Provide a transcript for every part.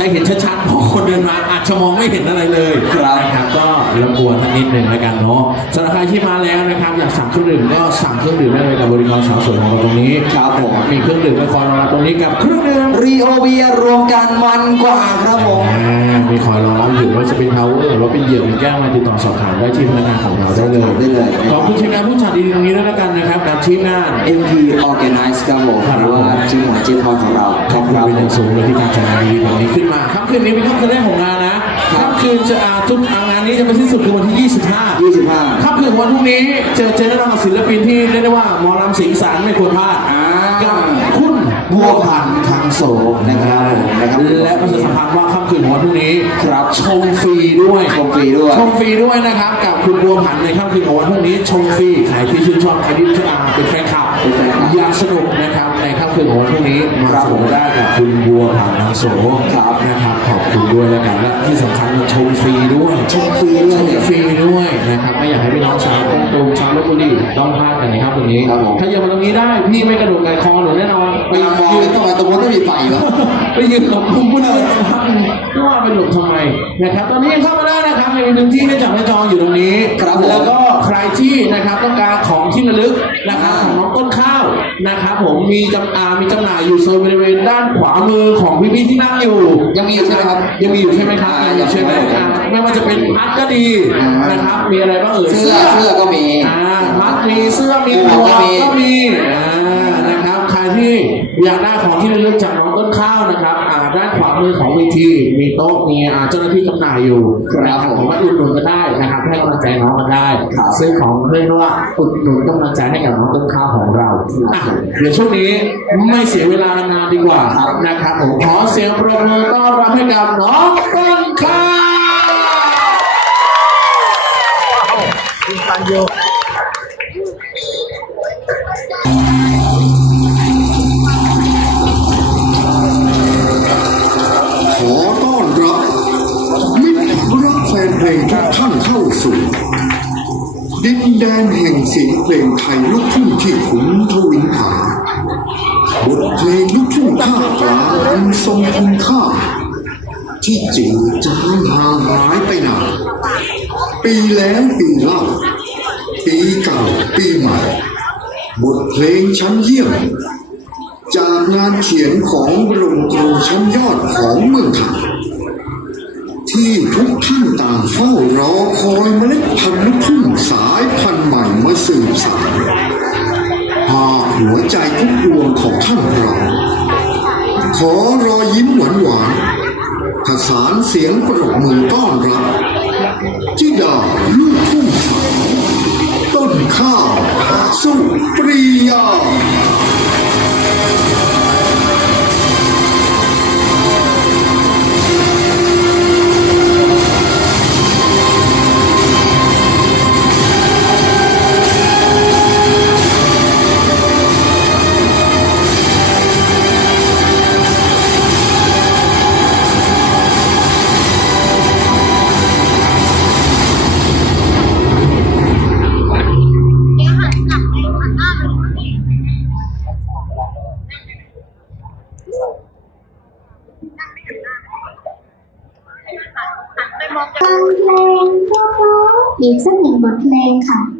ให้เห็นชัดๆเพราะคนเดินมาอาจจะมองไม่เห็นอะไรเลยครับนะครับก็รบกวนท่านนิดหนึ่งแล้วกันเนาะสำหรับใครที่มาแล้วนะครับอยากสั่งเครื่องดื่มก็สั่งเครื่องดื่มได้เลยกับบริการสาวสวยของเราตรงนี้ครับผมมีเครื่องดื่มไว้คอยรอรับตรงนี้กับเครื่องดื่มรีโอเบียรวมกันมันกว่าครับผมอ่ามีคอยรองรับอยู่ว่าจะเป็นเทาเวอร์หรือว่าเป็นเหยื่อเป็นแก้วมาติดต่อสอบถามได้ที่พนักงานของเราได้เลยได้เลยขอบคุณทีมงานผู้จัดดีๆตรงนี้ด้วยแล้วกันนะครับกับทีมงาน MP Organize ครับผมหรือว่าทีมหัวจีทองของเราขอบคุณเป็นอย่างสูงเลยที่การจัดงานดีๆแบบนี้ขึ้นมาค่ำคืนนี้เป็นค่ำคืนแรกของงานนะค่ำคืนจะอาทุกงานนี้จะไปสิ้นสุดคือวันที่ 25 25ค่ำคืนวันพรุ่งนี้เจอเจอแน่นอนกับศิลปินที่เรียกได้ว่าหมอลำสิงสารไม่ควรพลาดอ่ากับคุณ บัวพันธ์ทางโสมนะครับผมนะครับและประชาสัมพันธ์ว่าค่ำคืนของวันพรุ่งนี้ครับชมฟรีด้วยชมฟรีด้วย ชมฟรีด้วยนะครับกับคุณบัวผันในค่ำคืนของวันพรุ่งนี้ชมฟรีใครที่ชื่นชอบใครที่ชื่นอาเป็นแฟนคลับเป็นแฟนคลับอยากสนุกนะครับในค่ำคืนของวันพรุ่งนี้มาครับสนุกได้กับคุณบัวผันทางโสครับนะครับขอบคุณด้วยแล้วกันและที่สำคัญชมฟรีด้วยชมฟรีด้วยชมฟรีด้วยนะครับไม่อยากให้พี่น้องชาวคงตูมชาวลบบุรีต้องพลาดกันในค่ำคืนนี้ครับผมถ้าอย่ามาตรงนี้ได้พี่ไม่กระโดดไก่คอหนูแน่นอนไปมองยืนทำไมตรงนู้นไม่มีไฟวะไปยืนหลบมุมผู้เดินพักไม่ว่าไปหลบทำไมนะครับ ตอนนี้เข้ามาได้นะครับในหนึ่งที่ได้จับได้จองอยู่ตรงนี้ครับแล้วก็ใครที่นะครับต้องการของที่ระลึกนะครับของน้องต้นข้าวนะครับ ผมมีจำอามีจำหน่ายอยู่โซนบริเวณด้านขวามือของพี่ๆที่นั่งอยู่ ยังมีอยู่ใช่ไหมครับ ยังมีอยู่ใช่ไหมครับอยังอยู่ใช่ไหมยังมีอยู่อ่าไม่ว่าจะเป็นพัดก็ดีนะครับ มีอะไรบ้างเอ่ยเสื้อเสื้อก็มีพัดมีเสื้อมีหมหัวกก็มีนะครับใครที่ อยากได้ของที่ระลึกจากน้องต้นข้าวนะครับอ่าด้านขวามือของเวทีมีโต๊ะมีอ่าเจ้าหน้าที่จำหน่ายอยู่ครับนะผมว่าอุดหนุนก็ได้นะครับให้กำลังใจน้องกันได้ครับซื้อของเรียกว่าอุดหนุนกำลังใจให้กับน้องต้นข้าวของเราอะเดี๋ยวช่วงนี้ไม่เสียเวลานานดีกว่านะครับผมขอเสียงปรบมือต้อนรับให้กับน้องต้นข้าวข งทุกท่านเข้าสู่ ดินแดนแห่งเสียงเพลงไทยลูกทุ่งที่ขุนทวินหาบทเพลงลูกทุ่งภาคกลาอันทรงคุณค่า ที่จืดจางห่างหายไปนานปีแล้วปีเล่า ปีเก่าปีใหม่บทเพลงชั้นเยี่ยม จากงานเขียนของบรมครูชั้นยอดของเมืองไทย ที่ทุกท่านต่างเฝ้ารอคอยเมล็ดพันธุ์ลูกทุ่งสายพันธุ์ใหม่มาสืบสานหากหัวใจทุกดวงของท่านเรา ขอรอยยิ้มหวานหวานผสานเสียงปรบมือต้อนรับจิดาลูกทุ่งสาวต้นข้าวสุปรียา งบทเพลงค่ะนะคะ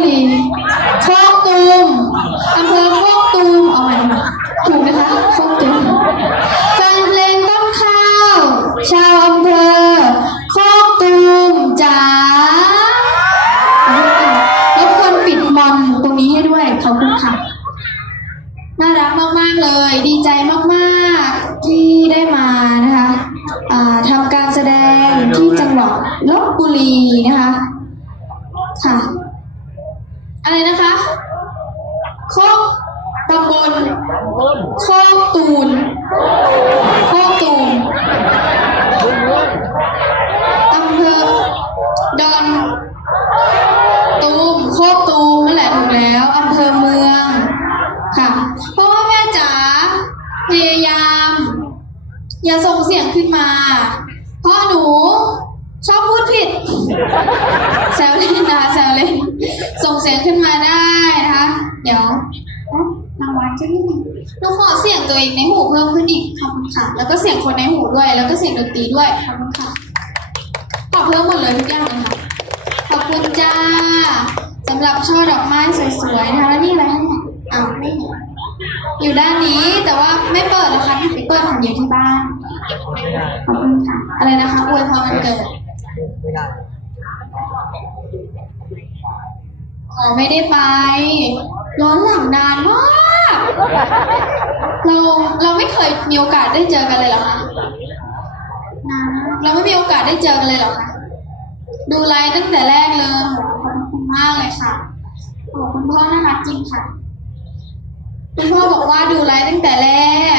บุรีคลองตูม วยนะคะแล้วนี่อะไรคะเนี่ยอ้าวไม่เห็นอยู่ด้านนี้แต่ว่าไม่เปิดนะคะไปเปิดคนเดียวที่บ้านขอบคุณค่ะอะไรนะคะอวยพรวันเกิดอ๋อไม่ได้ไป ร้อนหลังนานมากเราเราไม่เคยมีโอกาสได้เจอกันเลยเหรอคะนานเราไม่มีโอกาสได้เจอกันเลยเหรอคะดูไลฟ์ตั้งแต่แรกเลยขอบคุณมากเลยค่ะ ขอบคุณพ่อน่ารักจริงค่ะ คุณพ่อบอกว่าดูไลฟ์ตั้งแต่แร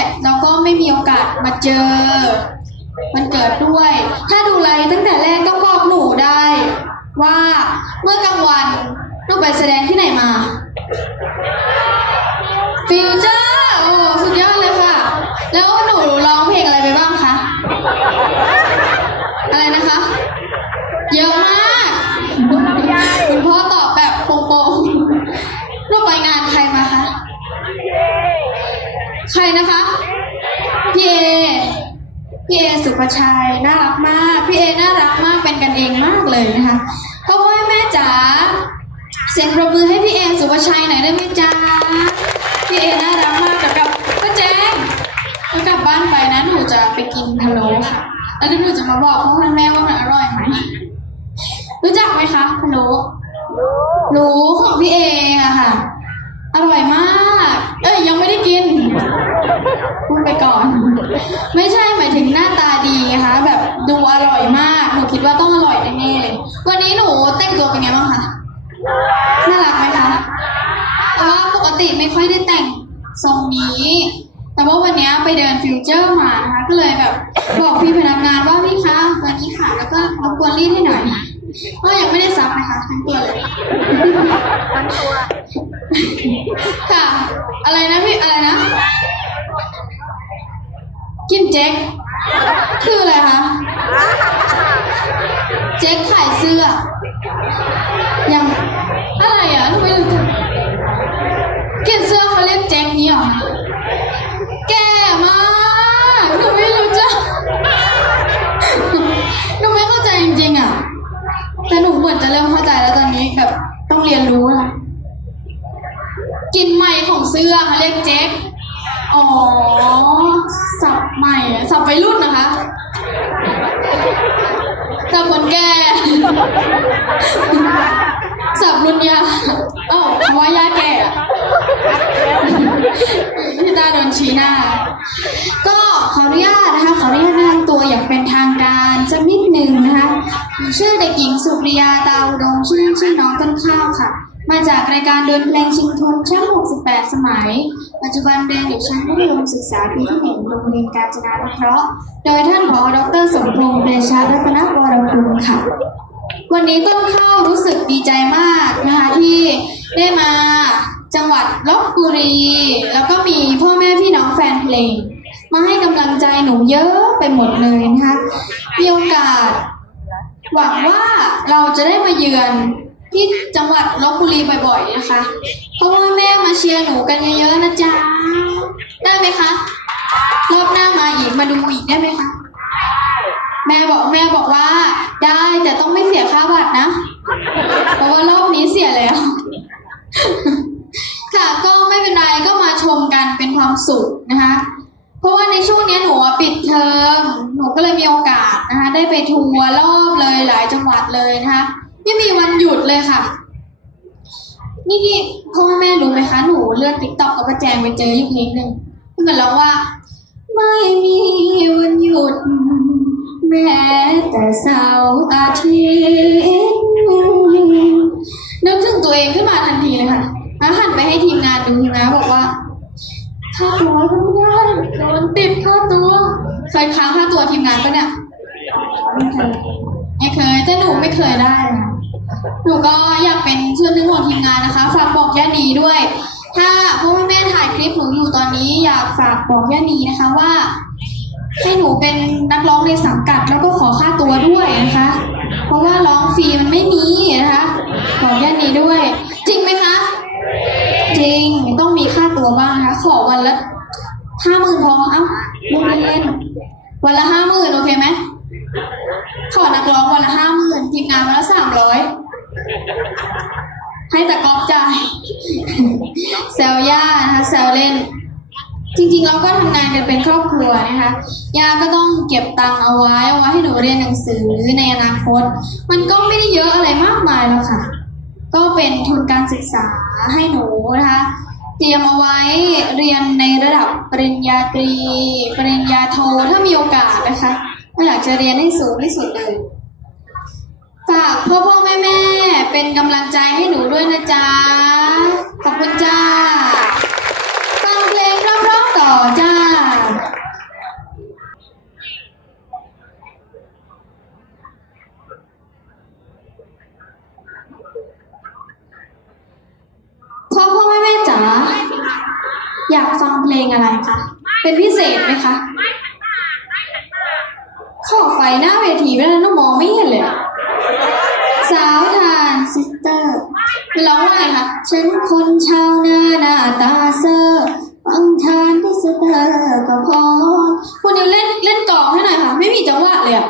ก แล้วก็ไม่มีโอกาสมาเจอ มันเกิดด้วย ถ้าดูไลฟ์ตั้งแต่แรกต้องบอกหนูได้ ว่าเมื่อกลางวันหนูไปแสดงที่ไหนมา ฟิวเจอร์โอ้สุดยอดเลยค่ะ แล้วหนูร้องเพลงอะไรไปบ้างคะ อะไรนะคะ เยอะมากคุณพ่อตอบแบบโปงๆหนูไปงานใครมาคะ ใครนะคะ พี่เอ พี่เอสุภชัยน่ารักมาก พี่เอน่ารักมากเป็นกันเองมากเลยนะคะพ่อพ่อแม่จ๋าเสียงปรบมือให้พี่เอสุภชัยหน่อยได้ไหมจ๊ะพี่เอน่ารักมากเดี๋ยวกลับก็แจ้งแล้วกลับบ้านไปนะหนูจะไปกินพะโล้ค่ะแล้วเดี๋ยวหนูจะมาบอกพ่อแม่ว่ามันอร่อยไหมรู้จักไหมคะพะโล้รู้ของพี่เออะค่ะ อร่อยมาก เอ้ยยังไม่ได้กิน พูดไปก่อน ไม่ใช่หมายถึงหน้าตาดีไงคะ แบบดูอร่อยมาก หนูคิดว่าต้องอร่อยแน่ๆเลย วันนี้หนูแต่งตัวเป็นไงบ้างคะ น่ารักไหมคะแต่ว่าปกติไม่ค่อยได้แต่งทรงนี้ แต่ว่าวันนี้ไปเดินฟิวเจอร์มานะคะ ก็เลยแบบบอกพี่พนักงานว่าพี่คะวันนี้ค่ะ แล้วก็รบกวนรีดให้หน่อยก็ยังไม่ได้ซับนะคะทั้งตัวเลยค่ะ อะไรนะพี่ อะไรนะกิน เจ๊กคืออะไรคะเจ๊กขายเสื้อ ยังอะไรอะหนูไม่รู้จักกินเสื้อเขาเรียกเจ๊กนี้เหรอแก่มากหนูไม่รู้จักหนูไม่เข้าใจจริงๆอะ แต่หนูเหมือนจะเริ่มเข้าใจแล้วตอนนี้แบบต้องเรียนรู้ล้วกินใหม่ของเสื้อเขาเรียกเจ๊กอ๋อ สับใหม่อะสับไปรุ่นนะคะสับคนแก่สับรุ่นยาเอ้าเพราะว่ายาแก่อะพี่ตาโดนชี้หน้า ก็ขออนุญาตนะคะขออนุญาตแนะนำตัวอย่างเป็นทางการสักนิดหนึ่งนะคะชื่อเด็กหญิงสุริยาดาวดงชื่อชื่อน้องต้นข้าวค่ะ มาจากรายการเดินเพลงชิงทุนชั้น68 สมัย ปัจจุบันเรียนอยู่ชั้นมัธยมศึกษาปีที่หนึ่งโรงเรียนกาญจนานุเคราะห์ โดยท่านผอดรสมพงษ์เดชารัตนวรคุณค่ะ วันนี้ต้นข้าวรู้สึกดีใจมากนะคะที่ได้มาจังหวัดลบบุรี แล้วก็มีพ่อแม่พี่น้องแฟนเพลง มาให้กำลังใจหนูเยอะไปหมดเลยนะคะมีโอกาส หวังว่าเราจะได้มาเยือน ที่จังหวัดลบบุรีบ่อยๆนะคะ เพราะว่าแม่มาเชียร์หนูกันเยอะๆนะจ๊ะ ได้ไหมคะ รอบหน้ามาอีกมาดูอีกได้ไหมคะ แม่บอกแม่บอกว่า ได้แต่ต้องไม่เสียค่าบัตรนะ เพราะว่ารอบนี้เสียแล้ว ค่ะก็ไม่เป็นไรก็มาชมกันเป็นความสุขนะคะ เพราะว่าในช่วงนี้หนูปิดเทอม หนูก็เลยมีโอกาสนะคะ ได้ไปทัวร์รอบเลยหลายจังหวัดเลยนะคะ ไม่มีวันหยุดเลยค่ะนี่พ่อแม่รู้ไหมคะ หนูเลื่อนติ๊กต็อกกับป้าแจงไปเจออยู่เพลงหนึ่งเหมือนร้องว่า ไม่มีวันหยุด แม้แต่เสาร์อาทิตย์นึกถึงตัวเองขึ้นมาทันทีเลยค่ะแล้วหันไปให้ทีมงานดูนะบอกว่าค่าตัวทำไม่ได้โดนติดค่าตัวเคยค้างค่าตัวทีมงานปะเนี่ยไม่เคยไม่เคยแต่หนูไม่เคยได้นะ หนูก็อยากเป็นชื่นนึกของทีมงานนะคะ ฝากบอกย่านีด้วย ถ้าพ่อแม่ถ่ายคลิปหนูอยู่ตอนนี้อยากฝากบอกย่านีนะคะว่า ให้หนูเป็นนักร้องในสังกัดแล้วก็ขอค่าตัวด้วยนะคะ เพราะว่าร้องฟรีมันไม่มีนะคะบอกย่านีด้วย จริงไหมคะ จริงต้องมีค่าตัวบ้างนะคะ ขอวันละห้าหมื่นพอเอ้าลูกเล่นวันละห้าหมื่นโอเคไหม ขอนักร้องวันละห้าหมื่นทีมงานวันละสามร้อยให้แต่กอบจ่ายแซวย่านะคะแซวเล่น จริงๆเราก็ทำงานกันเป็นครอบครัวนะคะย่าก็ต้องเก็บตังเอาไว้เอาไว้ให้หนูเรียนหนังสือในอนาคต มันก็ไม่ได้เยอะอะไรมากมายหรอกค่ะ ก็เป็นทุนการศึกษาให้หนูนะคะเตรียมเอาไว้เรียนในระดับปริญญาตรี ปริญญาโทถ้ามีโอกาสนะคะ ก็อยากจะเรียนให้สูงที่สุดเลย ฝากพ่อพ่อแม่แม่เป็นกำลังใจให้หนูด้วยนะจ๊ะ ขอบคุณจ้า ฟังเพลงร้อมๆต่อจ้าพ่อพ่อแม่แม่จ๋าอยากฟังเพลงอะไรคะ เป็นพิเศษไหมคะไฟหน้าเวทีไม่ได้น้องมองไม่เห็นเลยสาวทานซิสเตอร์ร้องว่าไงคะฉันคนชาวนาหน้าตาเซอร์ฟังทานที่สเตอร์ก็พอคุณนิวเล่นเล่นกลองให้หน่อยค่ะ ไม่มีจังหวะเลยอะ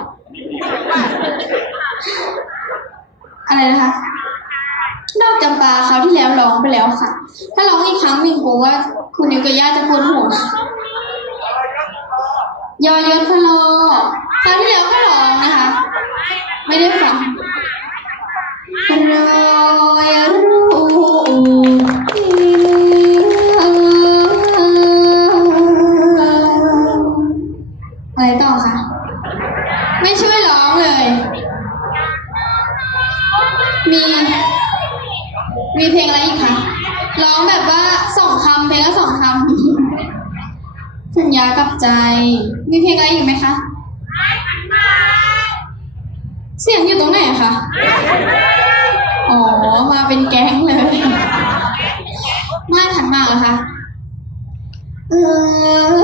อะไรนะคะ นอกจำปาคราวที่แล้วร้องไปแล้วค่ะ ถ้าร้องอีกครั้งหนึ่งกูว่า คุณนิวกับย่าจะปวดหัว ยอยศพลอคราวที่แล้วก็ร้องนะคะ ไม่ได้ฟังรอ เ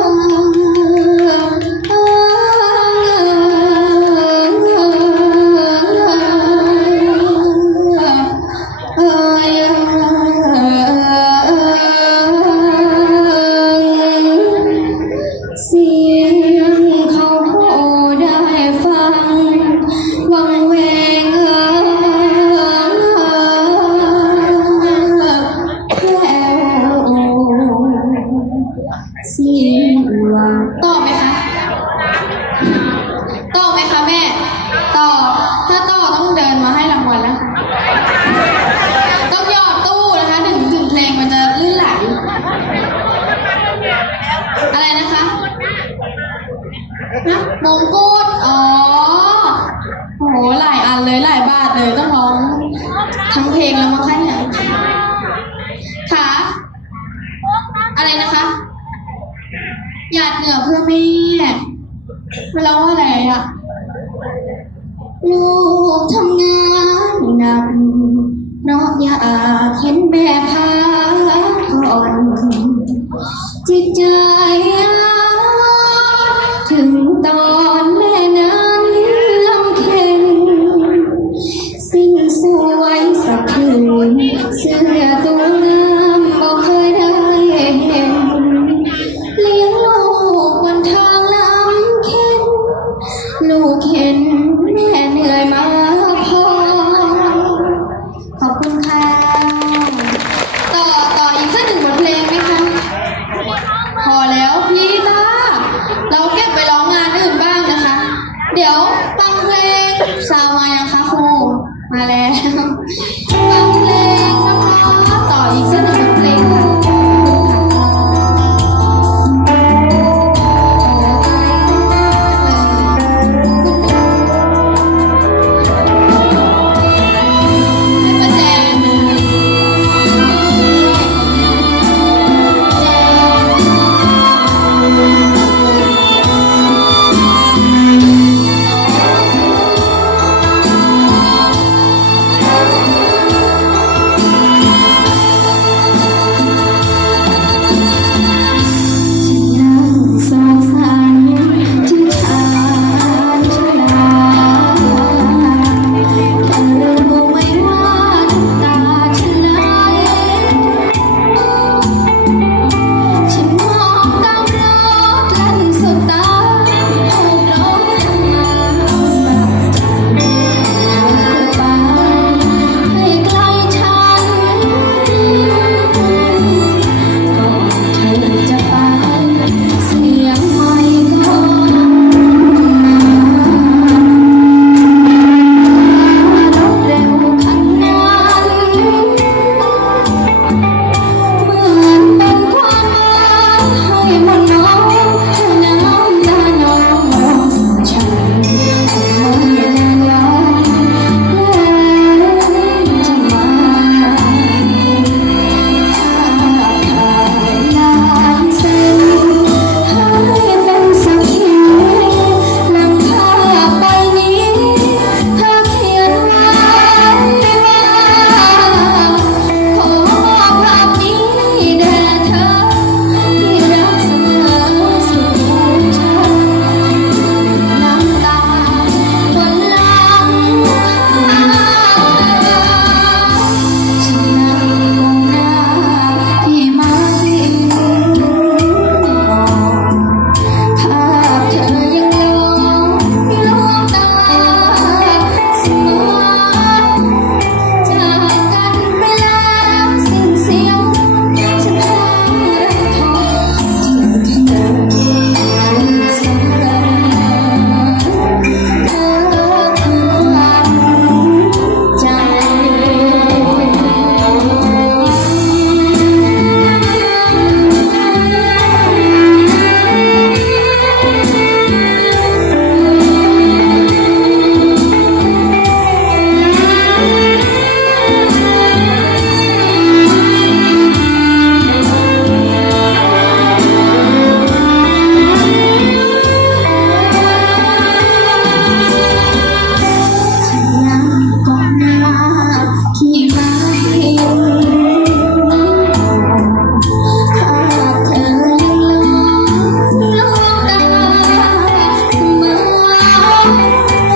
เดินมาให้รางวัลแล้วค่ะต้องหยอดตู้นะคะถึงถึงเพลงมันจะลื่นไหล อะไรนะคะฮะมงกุฎอ๋อโหหลายอันเลยหลายบาทเลยต้องร้องทั้งเพลงแล้วมั้งคะเนี่ยค่ะอะไรนะคะหยาดเหงื่อเพื่อแม่มันร้องว่าอะไร นัก เพราะอยากเห็นแม่พ ฟังเพลงนะคะ ต่ออีกสักหนึ่งบทเพลง